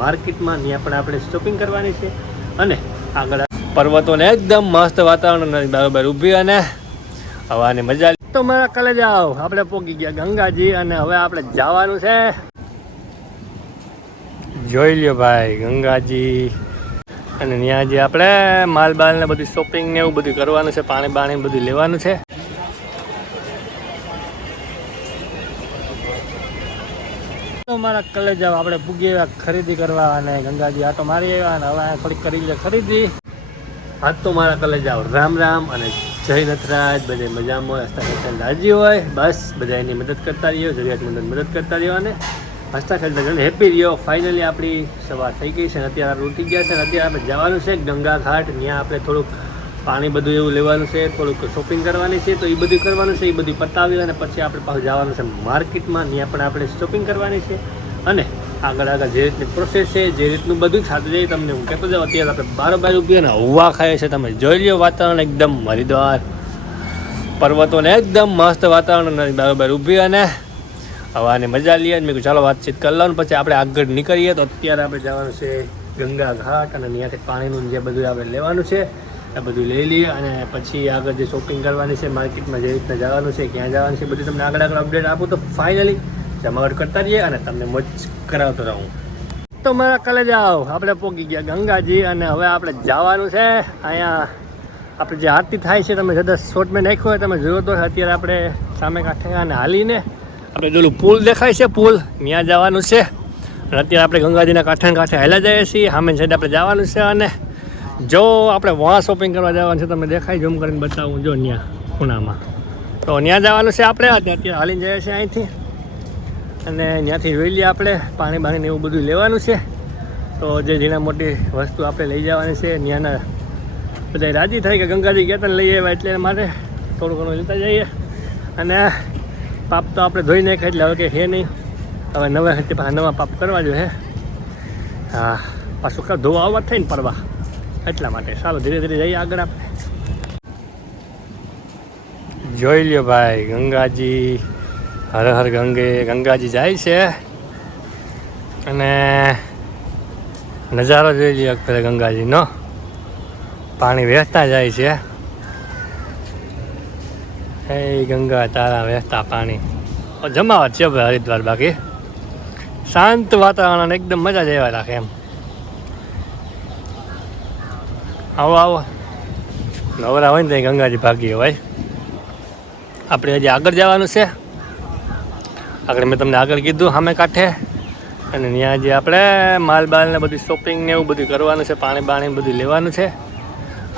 માર્કેટમાં. ત્યાં પણ આપણે શોપિંગ કરવાની છે અને આગળ પર્વતોને એકદમ મસ્ત વાતાવરણ બરાબર ઊભી અને હવાની મજા. તો મારા કાલે જાઓ આપણે પહોંચી ગયા ગંગાજી અને હવે આપણે જવાનું છે. જોઈ લ્યો ભાઈ ગંગાજી અને ત્યાં જે આપણે માલ બાલ ને બધું શોપિંગ ને એવું બધું કરવાનું છે, પાણી બાણી બધું લેવાનું છે. તો મારા કલેજ આપણે પૂગી આવ્યા ખરીદી કરવા અને ગંગાજી આટો મારી આવ્યા અને હવે થોડીક કરી લે ખરીદી. આજ તો મારા કલેજ રામ રામ અને જય નથરાજ. બધે મજામાં હસતા ખેલતા રાજી હોય, બસ બધા એની મદદ કરતા રહ્યો, જરૂરિયાતમંદ મદદ કરતા રહ્યો અને હસતા ખેલતા જઈને હેપી રહ્યો. ફાઇનલી આપણી સવાર થઈ ગઈ છે અને અત્યારે આપણે ઉઠી ગયા છે અને અત્યારે આપણે જવાનું છે ગંગા ઘાટ. ત્યાં આપણે થોડુંક પાણી બધું એવું લેવાનું છે, થોડુંક શોપિંગ કરવાની છે, તો એ બધું કરવાનું છે. એ બધું પતાવી અને પછી આપણે પાછું જવાનું છે માર્કેટમાં. ત્યાં પણ આપણે શોપિંગ કરવાની છે અને આગળ આગળ જે રીતની પ્રોસેસ છે, જે રીતનું બધું થતું જાય તમને હું કહેતો જાઉં. અત્યારે આપણે બારોબાર ઊભી અને હવા ખાઈએ છે. તમે જોઈ લ્યો વાતાવરણ એકદમ હરિદ્વાર પર્વતોને એકદમ મસ્ત વાતાવરણ બરાબર ઊભી અને હવાની મજા લઈએ. મેં ચાલો વાતચીત કરી લઉં પછી આપણે આગળ નીકળીએ. તો અત્યારે આપણે જવાનું છે ગંગા ઘાટ અને ત્યાંથી પાણીનું જે બધું આપણે લેવાનું છે એ બધું લઈ લઈએ અને પછી આગળ જે શોપિંગ કરવાની છે માર્કેટમાં, જે રીતના જવાનું છે, ક્યાં જવાનું છે, બધું તમને આગળ આગળ અપડેટ આપું. તો ફાઇનલી જમાવટ કરતા રહીએ અને તમને મોજ કરાવતો રહું. તો મારા કાલે જાઓ આપણે પહોંચી ગયા ગંગાજી અને હવે આપણે જવાનું છે અહીંયા આપણે જે આરતી થાય છે. તમે જરા શોર્ટ મેં નાખ્યો હોય, તમે જોયો તો અત્યારે આપણે સામે કાંઠે અને હાલીને આપણે પેલું પુલ દેખાય છે, પુલ ત્યાં જવાનું છે. અને અત્યારે આપણે ગંગાજીના કાંઠે હાલ્યા જઈએ છીએ. સામે સાઈડ આપણે જવાનું છે અને જો આપણે વहाँ શોપિંગ કરવા જવાનું છે. તમે દેખાય ઝૂમ કરીને બતાવું જો ત્યાં ખૂણામાં, તો ત્યાં જવાનું છે આપણે. અત્યારે હાલીને જઈએ છીએ અહીંથી અને ત્યાંથી જોઈ લઈએ આપણે પાણી બાણીને એવું બધું લેવાનું છે. તો જે ઝીણા મોટી વસ્તુ આપણે લઈ જવાની છે. ત્યાંના બધા રાજી થાય કે ગંગાજી ગયા હતા લઈ આવ્યા એટલે માટે થોડું ઘણું લેતા જઈએ. અને પાપ તો આપણે ધોઈ નાખ્યા એટલે હવે કે છે નહીં, હવે નવા હતી પાછા નવા પાપ કરવા જોઈએ. હા, પાછું ધોવા આવવા થાય ને પરવા, એટલા માટે ચાલો ધીરે ધીરે જઈએ આગળ. આપણે જોઈ લ્યો ભાઈ ગંગાજી, હર હર ગંગાજી જાય છે અને નજારો જોઈ લ્યો પેલા ગંગાજીનો. પાણી વહેતા જાય છે. હે ગંગા તારા વહેતા પાણી જમાવટ છે ભાઈ હરિદ્વાર. બાકી શાંત વાતાવરણ એકદમ મજા જ એવા રાખે એમ. આવો આવો નવરા હોય ને ત્યાં ગંગાજી ભાગીએ ભાઈ. આપણે હજી આગળ જવાનું છે. આગળ મેં તમને આગળ કીધું સામે કાંઠે અને ત્યાં જે આપણે માલ બાલ ને બધું શોપિંગ ને એવું બધું કરવાનું છે, પાણી બાણી બધું લેવાનું છે.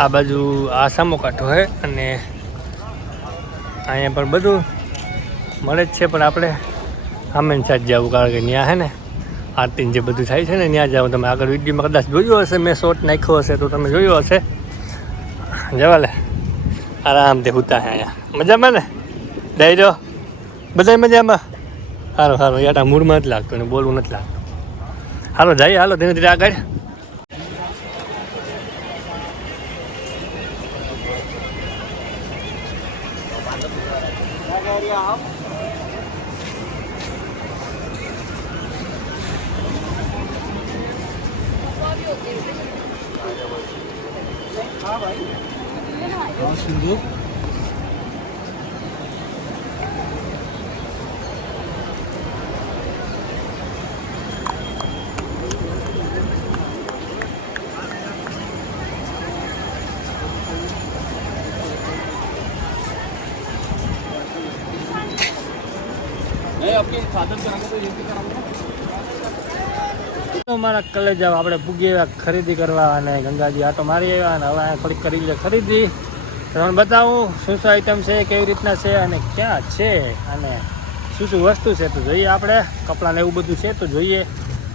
આ બાજુ આ સામો કાંઠો છે અને અહીંયા પણ બધું મળે જ છે. પણ આપણે સામે સાઈડ જવું કારણ કે ત્યાં છે ને આરતીને જે બધું થાય છે ને ત્યાં જાઉં. તમે આગળ વિડીયોમાં કદાચ જોયું હશે, મેં શોર્ટ નાખ્યો હશે તો તમે જોયું હશે. જવા લે આરામથી હુતા છે અહીંયા. મજામાં ને દઈ દો બધા મજામાં? સારું સારું યાર, મૂળમાં નથી લાગતું ને બોલવું નથી લાગતું. હાલો જઈએ, હાલો ધીરે ધીરે આગળ. સિંધુ મારા કલેજ આપણે પૂગી આવ્યા ખરીદી કરવા અને ગંગાજી આટો મારી આવ્યા અને હવે થોડીક કરી લે ખરીદી. તમને બતાવું શું શું આઈટમ છે, કેવી રીતના છે અને ક્યાં છે અને શું શું વસ્તુ છે તો જોઈએ. આપણે કપડાને એવું બધું છે તો જોઈએ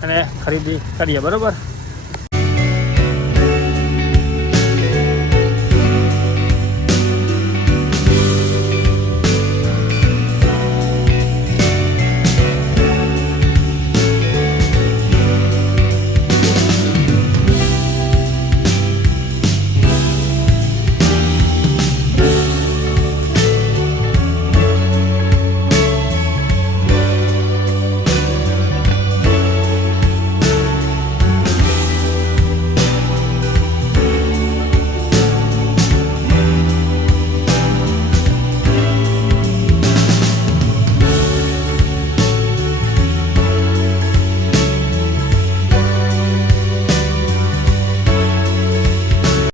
અને ખરીદી કરીએ, બરાબર.